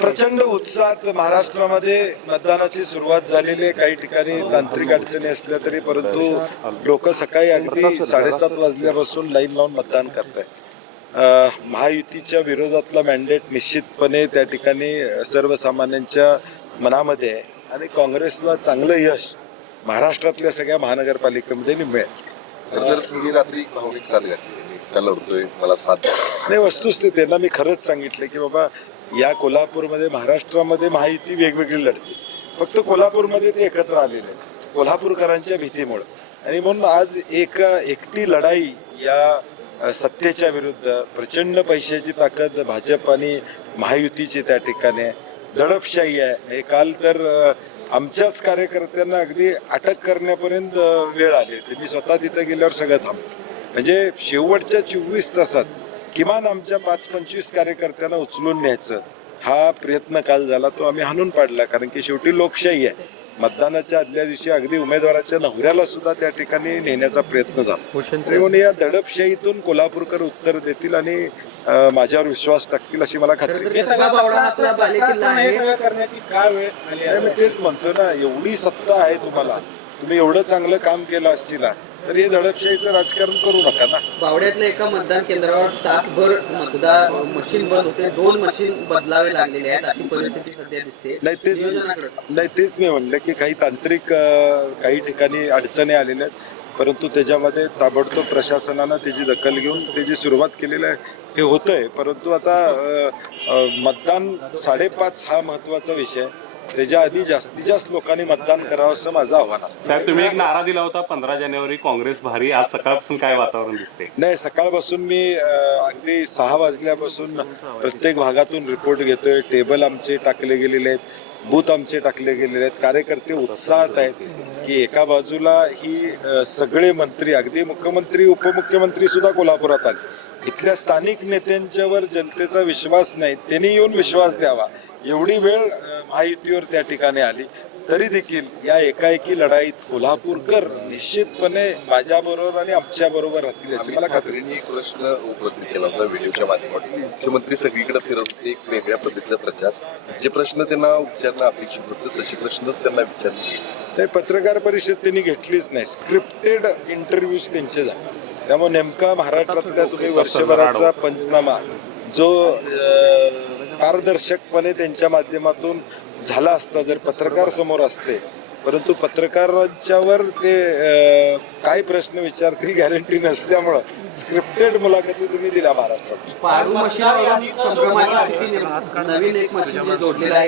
प्रचंड उत्साहात महाराष्ट्रामध्ये मतदानाची सुरुवात झालेली आहे. काही ठिकाणी तांत्रिक अडचणी असल्या तरी परंतु लोक सकाळी अगदी 7:30 वाजल्यापासून लाईन लावून मतदान करतायत. महायुतीच्या विरोधातला मॅन्डेट निश्चितपणे त्या ठिकाणी सर्वसामान्यांच्या मनामध्ये आहे आणि काँग्रेसला चांगलं यश महाराष्ट्रातल्या सगळ्या महानगरपालिकेमध्ये मिळेल. तुम्ही रात्री भावनिक साथ घातली, लढतोय मला साथ नाही. वस्तुस्थितीला मी खरंच सांगितलं की बाबा या कोल्हापूरमध्ये महाराष्ट्रामध्ये महायुती वेगवेगळी लढते, फक्त कोल्हापूरमध्ये ते एकत्र आलेले कोल्हापूरकरांच्या भीतीमुळे. आणि म्हणून आज एकटी लढाई या सत्तेच्या विरुद्ध प्रचंड पैशाची ताकद भाजप आणि महायुतीची त्या ठिकाणी आहे. दडपशाही आहे. हे काल तर आमच्याच कार्यकर्त्यांना अगदी अटक करण्यापर्यंत वेळ आली. मी स्वतः तिथं गेल्यावर सगळं थांबलं. म्हणजे शेवटच्या 24 तासात किमान आमच्या 5-25 कार्यकर्त्यांना उचलून न्यायचं हा प्रयत्न काल झाला. तो आम्ही हाणून पाडला, कारण की शेवटी लोकशाही आहे. मतदानाच्या आदल्या दिवशी अगदी उमेदवाराच्या नवऱ्याला सुद्धा त्या ठिकाणी नेण्याचा प्रयत्न झाला. म्हणून या दडपशाहीतून कोल्हापूरकर उत्तर देतील आणि माझ्यावर विश्वास टाकतील अशी मला खात्री. तेच म्हणतो ना, एवढी सत्ता आहे तुम्हाला, तुम्ही एवढं चांगलं काम केलं असतील तर हे दडपशाहीचं राजकारण करू नका ना. बावड्यातल्या एका मतदान केंद्रावर तासभर मतदान मशीन बंद होते, 2 मशीन बदलावे लागलेले आहेत अशी परिस्थिती सध्या दिसते. नाही तेच मी म्हणलं की काही तांत्रिक काही ठिकाणी अडचणी आलेल्या आहेत, परंतु त्याच्यामध्ये ताबडतोब प्रशासनानं त्याची दखल घेऊन त्याची सुरुवात केलेली आहे. हे होतंय, परंतु आता मतदान 5:30 हा महत्वाचा विषय आहे. त्याच्या आधी जास्तीत जास्त लोकांनी मतदान करावं असं माझं आव्हान असतं. साहेब, तुम्ही एक नारा दिला होता 15 जानेवारी काँग्रेस भारी. आज सकाळपासून काय वातावरण दिसते? नाही, सकाळपासून मी अगदी 6 वाजल्यापासून प्रत्येक भागातून रिपोर्ट घेतोय. टेबल आमचे टाकले गेलेले आहेत, बूथ आमचे टाकले गेलेले आहेत. कार्यकर्ते उत्साहात आहेत की एका बाजूला ही सगळे मंत्री, अगदी मुख्यमंत्री उपमुख्यमंत्री सुद्धा कोल्हापुरात आले. इथल्या स्थानिक नेत्यांच्यावर जनतेचा विश्वास नाही, त्यांनी येऊन विश्वास द्यावा. एवढी वेळ महायुतीवर त्या ठिकाणी आली तरी देखील या एकाएकी लढाईत कोल्हापूरकर निश्चितपणे माझ्याबरोबर आणि आमच्या बरोबर राहतील याची मला खात्री. एक प्रश्न उपस्थित केला होता व्हिडिओच्या माध्यमातून. मुख्यमंत्री सगळीकडे फिरत होते, एक वेगळ्या पद्धतीचा प्रचार. जे प्रश्न त्यांना विचारणं अपेक्षित होतं तसे प्रश्नच त्यांना विचारले नाही. पत्रकार परिषद त्यांनी घेतलीच नाही, स्क्रिप्टेड इंटरव्ह्यूज त्यांचे झाले. त्यामुळे नेमका महाराष्ट्रातल्या तुम्ही वर्षभराचा पंचनामा जो पारदर्शकपणे त्यांच्या माध्यमातून झाला असता जर पत्रकार समोर असते, परंतु पत्रकारांच्यावर ते काय प्रश्न विचारतील गॅरंटी नसल्यामुळं स्क्रिप्टेड मुलाखती तुम्ही दिल्या महाराष्ट्रात.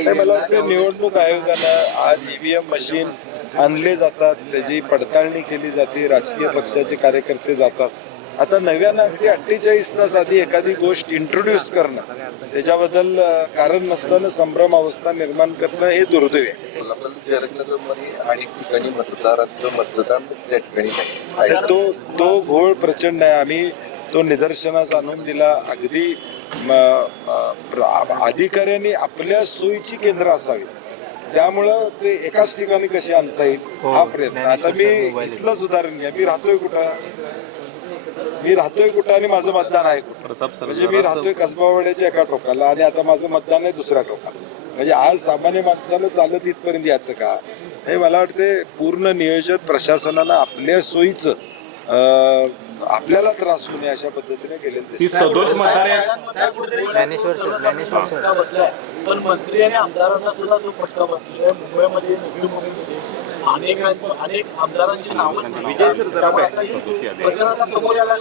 मला वाटतं निवडणूक आयोगानं आज EVM मशीन आणले जातात, त्याची पडताळणी केली जाते, राजकीय पक्षाचे कार्यकर्ते जातात. आता नव्यानं अगदी 48 तास आधी एखादी गोष्ट इंट्रोड्यूस करणं, त्याच्याबद्दल कारण नसताना संभ्रम अवस्था निर्माण करणं हे दुर्दैव आहे. तो घोळ प्रचंड आहे. आम्ही तो निदर्शनास आणून दिला. अगदी अधिकाऱ्यांनी आपल्या सोयीची केंद्र असावी, त्यामुळं ते एकाच ठिकाणी कसे आणता येईल हा प्रयत्न. आता मी इथलंच उदाहरण घ्या, मी राहतोय कुठं आणि माझं मतदान आहे कुठं. म्हणजे मी राहतोय कसबावाड्याच्या एका टोकाला आणि आता माझं मतदान आहे दुसऱ्या टोकाला. म्हणजे आज सामान्य माणसाला चालत इथपर्यंत यायचं का? हे मला वाटते पूर्ण नियोजन प्रशासनानं आपल्या सोयीचं आपल्याला त्रास होऊ नये अशा पद्धतीने केलेलं. सदोष मतदार पण मंत्री आणि आमदारांना सुद्धा तो फटका बसलेला मुंबईमध्ये, नवी मुंबईमध्ये अनेक आमदारांची नावच समोर यायला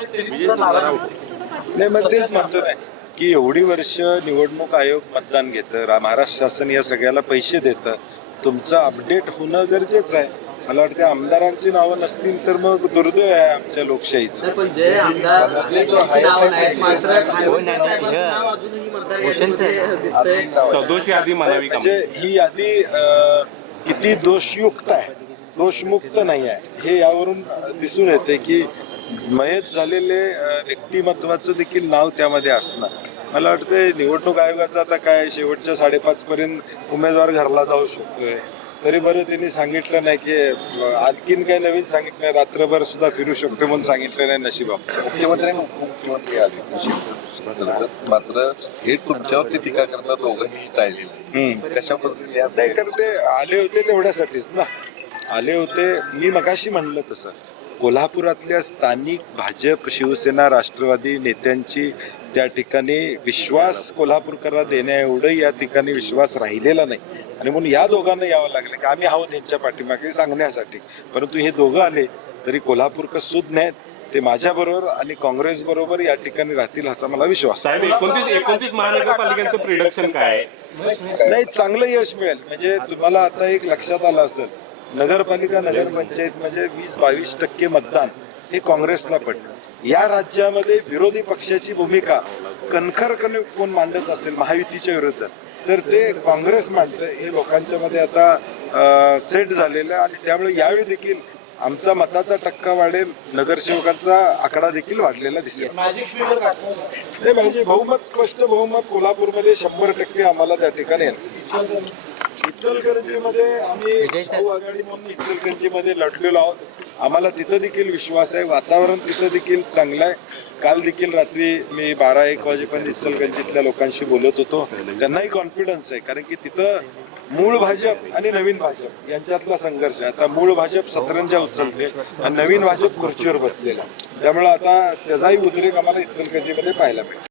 नाही. मग तेच म्हणतो नाही की एवढी वर्ष निवडणूक आयोग मतदान घेतं, महाराष्ट्र शासन या सगळ्याला पैसे देतं, तुमचं अपडेट होणं गरजेचं आहे. मला वाटतं आमदारांची नावं नसतील तर मग दुर्दैव आहे आमच्या लोकशाहीचं. म्हणजे ही यादी किती दोषयुक्त आहे, दोषमुक्त नाही आहे हे यावरून दिसून येते की मयत झालेले व्यक्तिमत्वाचं देखील नाव त्यामध्ये असणं. मला वाटतं निवडणूक आयोगाचं आता काय शेवटच्या 5:30 पर्यंत उमेदवार घरला जाऊ शकतोय. तरी बरं त्यांनी सांगितलं नाही की आणखीन काही नवीन सांगितलं नाही, रात्रभर सुद्धा फिरू शकतो म्हणून सांगितलं नाही. नशीब आमचं. मुख्यमंत्री आणि उपमुख्यमंत्री आले मुशीमचा प्रश्न झाला. मात्र हे तुमच्यावरती टीका करणं दोघंही टाळलेलं कशा पद्धतीने असं नाही कारण ते आले होते तेवढ्यासाठीच ना, आले होते. मी मगाशी म्हणलं तसं कोल्हापुरातल्या स्थानिक भाजप, शिवसेना, राष्ट्रवादी नेत्यांची त्या ठिकाणी विश्वास कोल्हापूरकरांना देण्या एवढं या ठिकाणी विश्वास राहिलेला नाही आणि म्हणून या दोघांना यावं लागलं की आम्ही आहोत त्यांच्या पाठीमागे सांगण्यासाठी. परंतु हे दोघं आले तरी कोल्हापूरकर सुज्ञ आहेत, ते माझ्याबरोबर आणि काँग्रेस बरोबर या ठिकाणी राहतील असा मला विश्वास आहे. साहेब 29 महानगरपालिकांचं प्रिडक्शन काय आहे? नाही चांगलं यश मिळेल. म्हणजे तुम्हाला आता एक लक्षात आलं असेल, नगरपालिका नगरपंचायत म्हणजे 20-22% मतदान हे काँग्रेसला पडलं. या राज्यामध्ये विरोधी पक्षाची भूमिका कणखरपणे कोण मांडत असेल महायुतीच्या विरुद्ध तर ते काँग्रेस मांडतं. हे लोकांच्या मध्ये आता सेट झालेलं आहे आणि त्यामुळे यावेळी देखील आमचा मताचा टक्का वाढेल, नगरसेवकांचा आकडा देखील वाढलेला दिसेल. मॅजिक फिगर काढणार नाही माझे बहुमत, स्पष्ट बहुमत कोल्हापूरमध्ये 100% आम्हाला त्या ठिकाणी आहे. इचलकरंजीमध्ये आम्ही शाहू आघाडी म्हणून इचलकरंजीमध्ये लढलेलो आहोत. आम्हाला तिथं देखील विश्वास आहे, वातावरण तिथं देखील चांगलं आहे. काल देखील रात्री मी 12-1 वाजेपर्यंत इचलकरंजीतल्या लोकांशी बोलत होतो, त्यांनाही कॉन्फिडन्स आहे कारण की तिथं मूळ भाजप आणि नवीन भाजप यांच्यातला संघर्ष आहे. आता मूळ भाजप सतरंजा उचलते आणि नवीन भाजप खुर्चीवर बसलेला, त्यामुळे आता त्याचाही उद्रेक आम्हाला इचलकरंजीमध्ये पाहायला मिळेल.